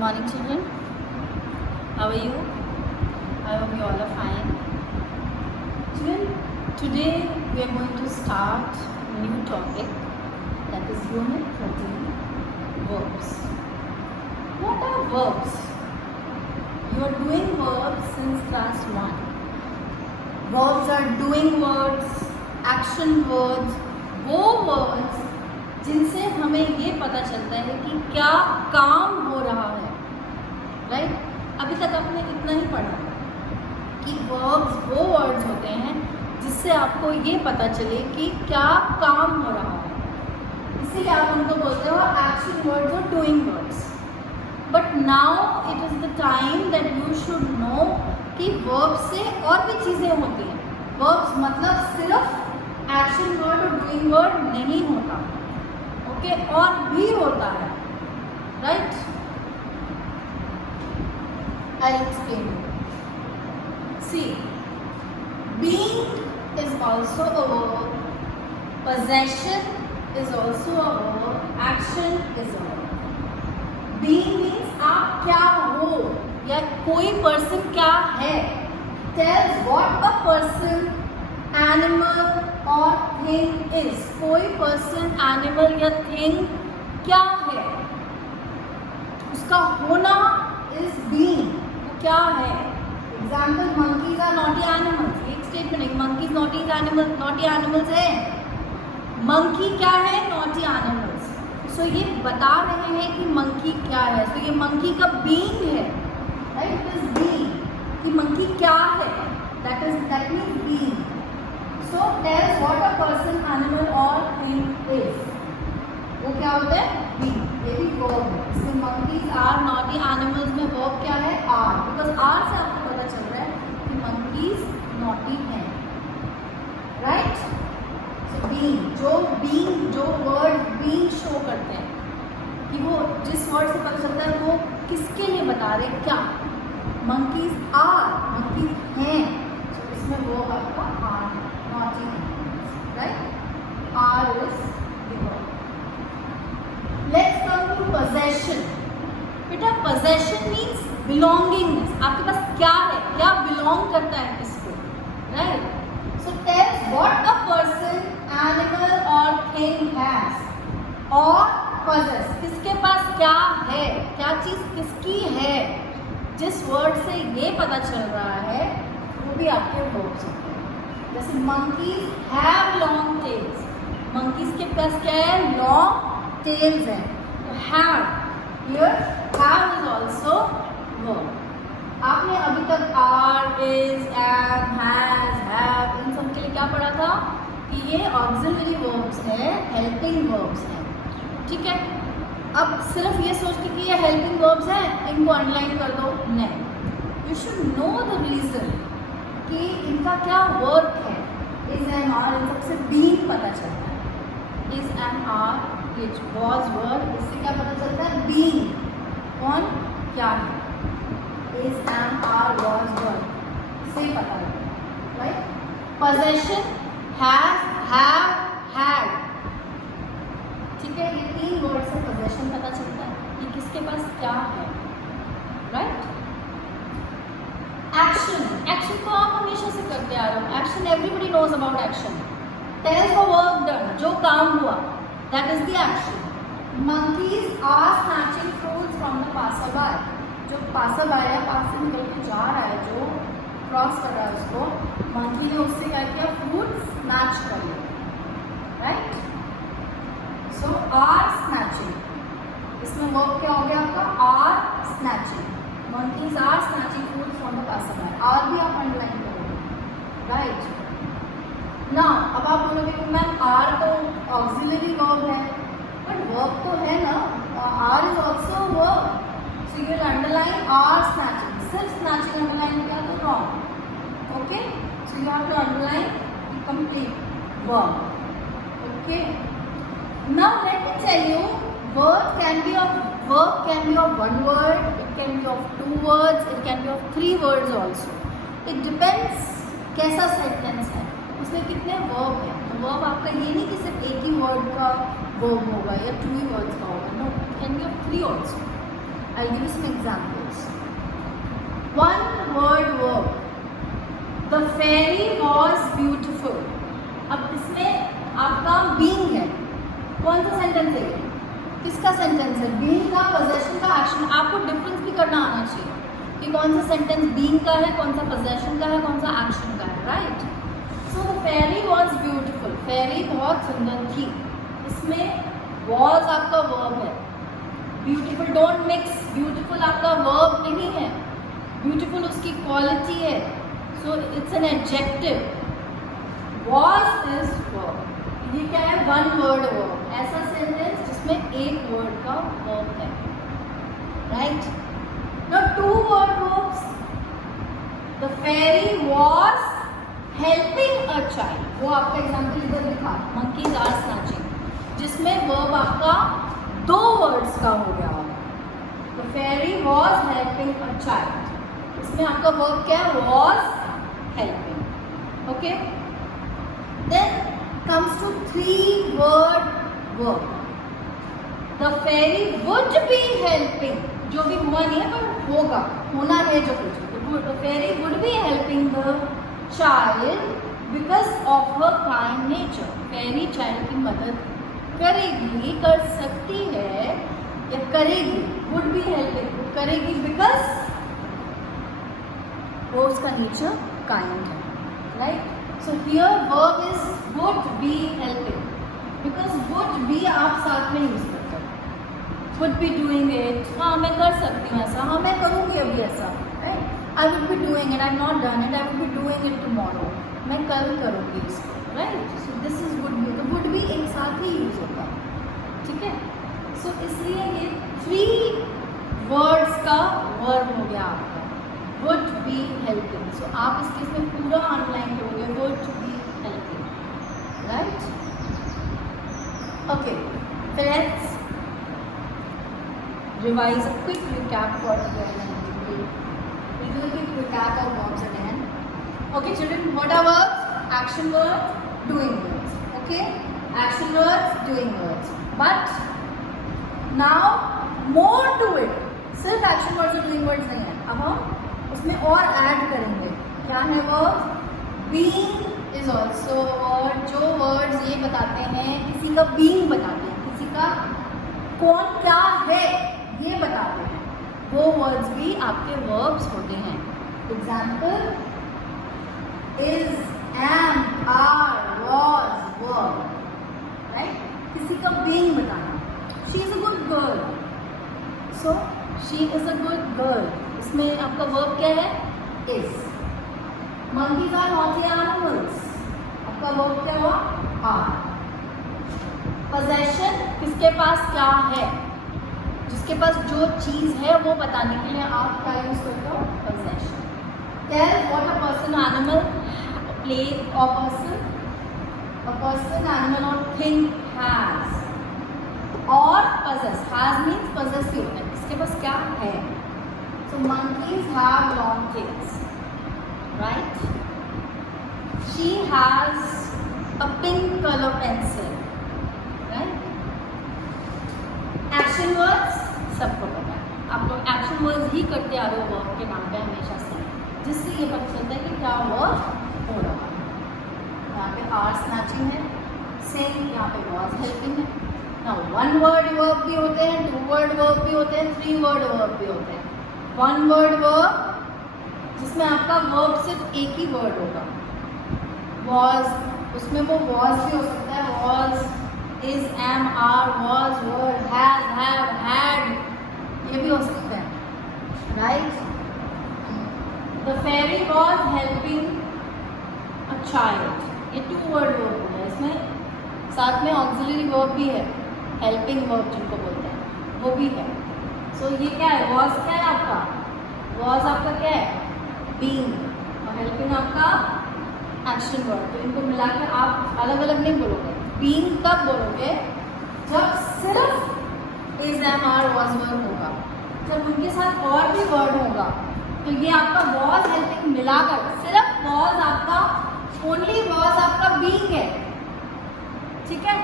morning, children. How are you? I hope you all are fine. Children, today we are going to start a new topic, that is Unit 13, verbs. What are verbs? You are doing verbs since class 1. Verbs are doing words, action words, वो words जिनसे हमें ये पता चलता है कि क्या काम हो रहा है, राइट? अभी तक आपने इतना ही पढ़ा कि वर्ब्स वो वर्ड्स होते हैं जिससे आपको ये पता चले कि क्या काम हो रहा है, इसीलिए आप उनको बोलते हो एक्शन वर्ड्स और doing words. But now it is the time that you should know कि वर्ब्स से और भी चीज़ें होती हैं. वर्ब्स मतलब सिर्फ एक्शन वर्ड और डूइंग वर्ड नहीं होता, ओके, और भी होता है, right? I explain. See, being is also a verb, possession is also a verb, action is a verb. Being means आप क्या हो या कोई पर्सन क्या है. Tells what a person, animal और थिंग इज. कोई पर्सन, एनिमल या थिंग क्या है, उसका होना इज बीइंग. वो क्या है. Example, monkeys are naughty animals. एक स्टेटमेंट है, monkeys naughty animal, naughty animals है. मंकी क्या है, नॉटी एनिमल्स. सो ये बता रहे हैं कि मंकी क्या है. तो ये मंकी का बीइंग है, राइट? इट इज बीइंग कि मंकी क्या है, that means being. So tells what a person, animal or thing is. वो क्या होता है, being. ये भी verb है. इसमें monkeys are naughty animals में verb क्या है, are. Because are से आपको पता चल रहा है कि monkeys naughty हैं, right? So being, जो word being show करते हैं कि वो जिस word से पता चलता है वो किसके लिए बता रहे हैं, क्या. monkeys हैं. So इसमें वो आपका are है. Naughty animals, right? R is the verb. Let's come to possession. बेटा, possession means belongingness. आपके पास क्या है, क्या belong करता है किसको, right? So tells what a person, animal or thing has or possess. किसके पास क्या है, क्या चीज किसकी है. जिस वर्ड से ये पता चल रहा है वो भी आपके verbs हैं. जैसे monkeys have long tails. monkeys के पास क्या है, long tails है. तो have, here have is also verb. आपने अभी तक are, is, am, has, have इन सब के लिए क्या पढ़ा था कि ये auxiliary verbs है, helping verbs है, ठीक है. अब सिर्फ ये सोच के कि ये helping verbs है, इनको underline कर दो, नहीं. You should know the reason कि इनका क्या वर्क है. इज एंड आर, इन सबसे बीइंग पता चलता है. Is and are, which, was, were, इससे क्या पता चलता है, बीइंग. कौन क्या है. Is and are, was, were से पता लगता है, right? Possession, has, have, had, ठीक है. ये 3 वर्ड से पोजेशन पता चलता है कि किसके पास क्या है, राइट? एक्शन तो आप हमेशा से करते आ रहे हो. Action everybody knows about action. Tells the work done, जो काम हुआ, that is the action. Monkeys are snatching fruits from the passer by. जो पासर बाय है, पास से निकल के जा रहा है, जो क्रॉस कर रहा है, उसको मंकी ने उससे क्या किया, फ्रूट स्नैच कर लिया, राइट? सो आर स्नैचिंग, इसमें वर्क क्या हो गया आपका, are snatching. monkeys are snatching food from the passerby. R भी आप अंडरलाइन करोगे, राइट? नाउ अब आप बोलोगे कि मैम R तो ऑक्सिलरी वर्ब है, बट वर्ब तो है ना, R is also verb. So you will underline R snatching. सिर्फ snatching अंडरलाइन किया तो wrong, okay. So you have to underline complete verb, okay. Now let me tell you, verb can be of one word, it can be of 2 words, it can be of 3 words also. It depends कैसा sentence है, उसमें कितने verb हैं. तो verb आपका ये नहीं कि सिर्फ एक ही वर्ड का वर्ब होगा या 2 ही वर्ड्स का होगा. No, it can be of 3 also. I'll give you some examples. One word verb. The fairy was beautiful. अब इसमें आपका being है. कौन सा सेंटेंस है? किसका सेंटेंस है? being का, possession का, action. आपको डिफरेंस भी करना आना चाहिए कि कौन सा सेंटेंस being का है, कौन सा possession का है, कौन सा action का है, right? So the fairy was beautiful. fairy बहुत सुंदर थी. इसमें was आपका verb है. beautiful don't mix. beautiful आपका verb नहीं है. beautiful उसकी quality है. so it's an adjective. was is verb. ये क्या है? One word verb. ऐसा सेंटेंस जिसमें एक वर्ड का वर्ब है, right? Now two word verbs. The fairy was helping a child. वो आपका एग्जांपल इधर लिखा, मंकीज आर स्नैचिंग, जिसमें वर्ब आपका दो वर्ड्स का हो गया. The fairy was helping a child. इसमें आपका वर्ब क्या है? Was helping. Okay. Then comes to three word verb. The fairy would be helping. जो भी हुआ नहीं है पर होगा, होना है जो कुछ. The fairy would be helping the child because of her kind nature. fairy child की मदद करेगी, कर सकती है या करेगी. would be helping करेगी because वो उसका nature kind है, right? So here verb is would be helping because would be आप साथ में यूज करते हो. would be doing it. हाँ मैं कर सकती हूँ ऐसा, हाँ मैं करूँगी अभी ऐसा, right? I would be doing it. I've not done it. I would be doing it tomorrow. मैं कल करूँगी इसको, right? So this is would be. तो would be एक साथ ही यूज होगा, ठीक है? So इसलिए ये three words का verb हो गया आपका. would be helping. So आप इसके इसमें पूरा ऑनलाइन करोगे would be helping, right? Okay, so let's revise a quick recap for again. We'll do a quick recap of verbs again. Okay, children, what are verbs? Action words, doing words. Okay, action words, doing words. But now more to it. सिर्फ action words और doing words नहीं है. अब हम उसमें और add करेंगे. क्या है verb? Being is also word. जो वर्ड्स ये बताते हैं, किसी का बीइंग बताते हैं, किसी का कौन क्या है ये बताते हैं, वो वर्ड्स भी आपके वर्ब्स होते हैं. Example is, am, are, was, verb, right? किसी का बीइंग बताना. She is a good girl. So she is a good girl. इसमें आपका वर्ब क्या है? Is. Monkeys are naughty animals. आपका वर्ब क्या हुआ? आर. पोजेशन, किसके पास क्या है, जिसके पास जो चीज है वो बताने के लिए आप क्या यूज करते हो? Possession. Tell what a person, animal, place और पर्सन. अ पर्सन, एनिमल और थिंग हैज. और possess, हैज मीन्स possessive होता है, किसके पास क्या है. So monkeys have long tails, right? She has a pink color pencil, right? Action words सबको पता है. आप लोग action words ही करते आ रहे हो वर्ब के नाम पे हमेशा से, जिससे ये पता चलता है कि क्या वर्ब हो रहा है. यहाँ पे आर स्नैचिंग है, सेम यहाँ पे was helping है. Now one word verb भी होते हैं, two word verb भी होते हैं, three word verb भी होते हैं. वन वर्ड वर्ब जिसमें आपका वर्ब सिर्फ एक ही वर्ड होगा. वॉज, उसमें वो वॉज भी हो सकता है. Was, is, am, are, was, were, has, have, had, ये भी हो सकता है, right? The fairy was helping a child. ये टू वर्ड वर्ब होगा. इसमें साथ में ऑक्सिलरी वर्ब भी है, हेल्पिंग वर्ब जिनको बोलते हैं, वो भी है. सो ये क्या है? वॉज क्या है आपका? वॉज आपका क्या है? बीइंग. और हेल्पिंग आपका एक्शन वर्ड. तो इनको मिलाकर आप अलग अलग नहीं बोलोगे. बीइंग कब बोलोगे? जब सिर्फ इज, एम, आर, वॉज, वर होगा. जब उनके साथ और भी वर्ड होगा तो ये आपका वॉज हेल्पिंग मिलाकर सिर्फ वॉज आपका, ओनली वॉज आपका बीइंग है, ठीक है?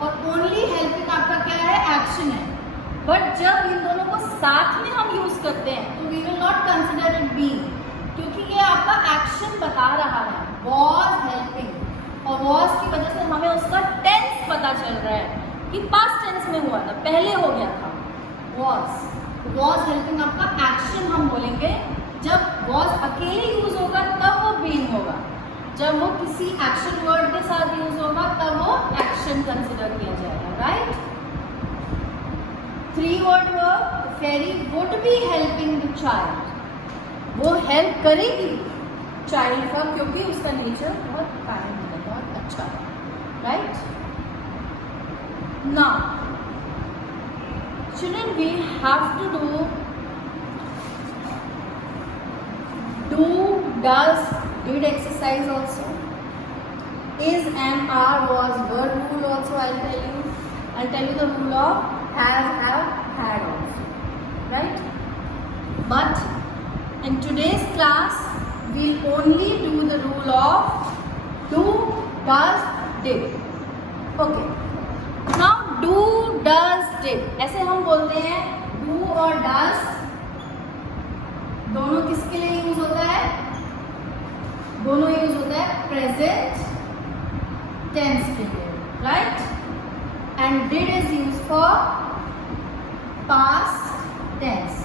और ओनली हेल्पिंग आपका क्या है? एक्शन है. बट जब इन दोनों को साथ में हम यूज करते हैं तो we will not consider it being, क्योंकि ये आपका एक्शन बता रहा है वॉज हेल्पिंग, और वॉज की वजह से हमें उसका टेंस पता चल रहा है कि पास्ट टेंस में हुआ था, पहले हो गया था वॉज हेल्पिंग आपका एक्शन हम बोलेंगे। जब वॉज अकेले यूज होगा तब वो बीइंग होगा, जब वो किसी एक्शन वर्ड के साथ यूज होगा तब वो एक्शन कंसिडर किया जाएगा, right. 3 word verb, fairy would be helping the child, वो हेल्प करेगी चाइल्ड का क्योंकि उसका नेचर बहुत काइंड है, बहुत अच्छा है, right. Now shouldn't we have to do does did exercise also? Is and are was were rule also. I'll tell you the rule of have had also, right? But in today's class we'll only do the rule of do, does, did. Okay. Now do, does, did ऐसे हम बोलते हैं do और does दोनों किसके लिए use होता है? दोनों यूज होता है प्रेजेंट टेंस के लिए, right. And did is used for past tense.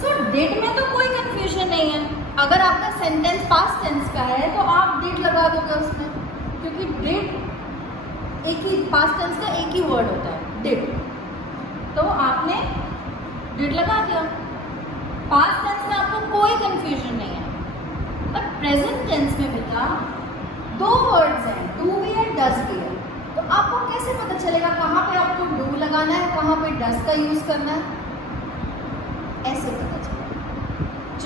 So did में तो कोई कंफ्यूजन नहीं है, अगर आपका सेंटेंस पास्ट टेंस का है तो आप did लगा दोगे उसमें, क्योंकि did एक ही पास्ट टेंस का एक ही वर्ड होता है डिड, तो आपने डिड लगा दिया। पास्ट टेंस में आपको कोई कंफ्यूजन नहीं है, पर प्रेजेंट टेंस में बेटा 2 वर्ड्स हैं, डू भी है डज भी है, तो आपको कैसे पता चलेगा कहाँ पे आपको डू लगाना है, कहाँ पे डज का यूज करना है? ऐसे पता चलेगा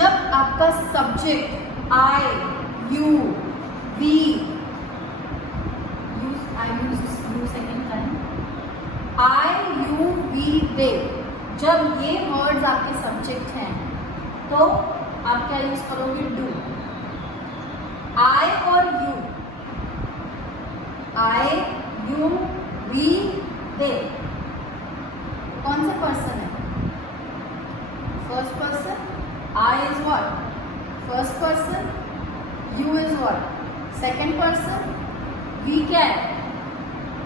जब आपका subject I, you, we, second time I, you, we, they, जब ये वर्ड्स आपके सब्जेक्ट हैं तो आप क्या यूज करोगे? डू। आई और you, I, you, we, they कौन से पर्सन है? First person. I is what? First person. You is what? Second person. We क्या है?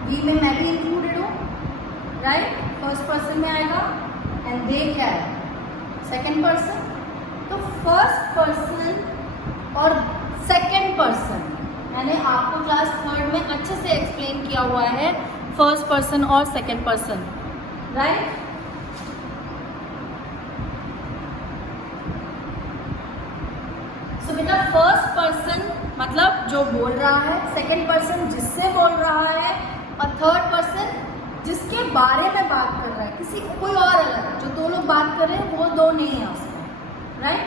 वी में मैं भी इंक्लूडेड हूँ, राइट, फर्स्ट पर्सन में आएगा। एंड दे क्या है? Second person. तो फर्स्ट पर्सन और सेकेंड पर्सन मैंने आपको क्लास 3rd में अच्छे से एक्सप्लेन किया हुआ है, फर्स्ट पर्सन और सेकेंड पर्सन, राइट। सो बेटा फर्स्ट पर्सन मतलब जो बोल रहा है, सेकेंड पर्सन जिससे बोल रहा है, और थर्ड पर्सन जिसके बारे में बात कर रहा है, किसी कोई और अलग, जो 2 लोग बात कर रहे हैं वो 2 नहीं है उसमें, राइट।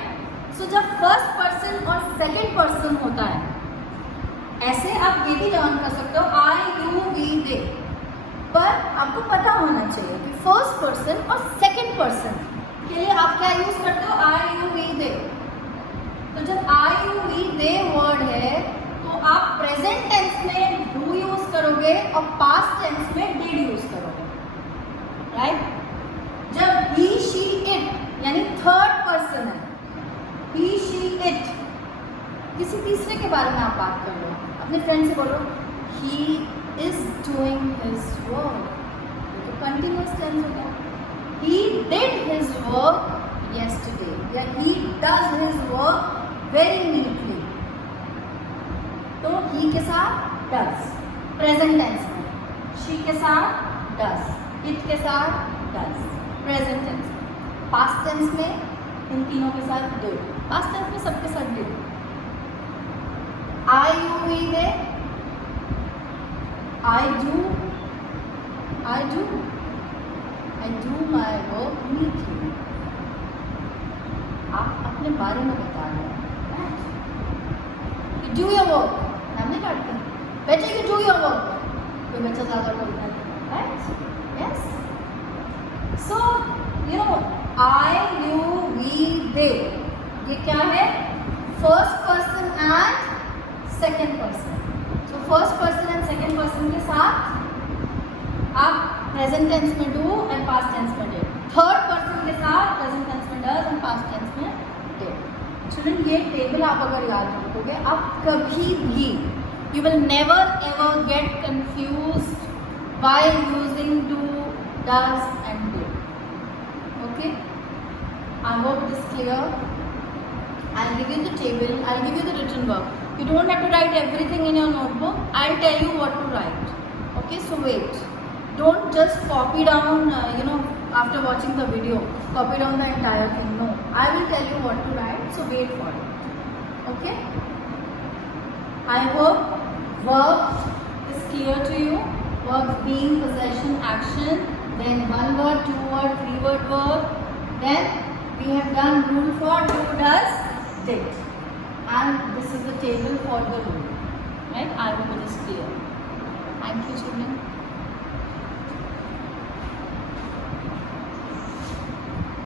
सो जब फर्स्ट पर्सन और सेकेंड पर्सन होता है, ऐसे आप ये भी लर्न कर सकते हो आई, यू, वी, दे, पर आपको पता होना चाहिए कि फर्स्ट पर्सन और सेकेंड पर्सन के लिए आप क्या यूज करते हो? आई, यू, वी, दे। तो जब आई, यू, वी, दे वर्ड है तो आप प्रेजेंट टेंस में डू यूज करोगे और पास्ट टेंस में डिड यूज करोगे, राइट। जब ही, शी, इट यानी थर्ड पर्सन है, ही, शी, इट, किसी तीसरे के बारे में आप बात कर लो, अपने फ्रेंड से बोलो he is doing his work, तो कंटिन्यूअस टेंस हो गया। He did his work yesterday या he does his work very neatly, तो he के साथ does प्रेजेंट टेंस में, she के साथ does, it के साथ does present tense, past tense में इन तीनों के साथ did, पास्ट टेंस में सबके साथ did। I, you, we, they, I do my work neatly, आप अपने बारे में बता रहे हैं, you do your work, हम नहीं काटते, बेटा you do your work, कोई बच्चा ज़्यादा बोलता है, right? Yes. So you know I, you, we, they, ये क्या है? First person and second person. So first person and second person के साथ आप प्रेजेंट टेंस में डू एंड पास्ट टेंस में डिड। थर्ड पर्सन के साथ प्रेजेंट टेंस में डज एंड पास्ट टेंस में डिड. चिल्ड्रन, ये टेबल आप अगर याद रखोगे, आप कभी भी you will never ever get confused while using do, does and did. Okay, I hope it is clear. I'll give you the table, I'll give you the written work. You don't have to write everything in your notebook. I'll tell you what to write. Okay, so wait, don't just copy down after watching the video, copy down the entire thing. No, I will tell you what to write, so wait for it. Okay, I hope verb is clear to you. Verb being possession, action, then one word, two word, three word verb. Then we have done rule for do, does, did, and this is the table for the rule. Right? I hope it is clear. Thank you, children.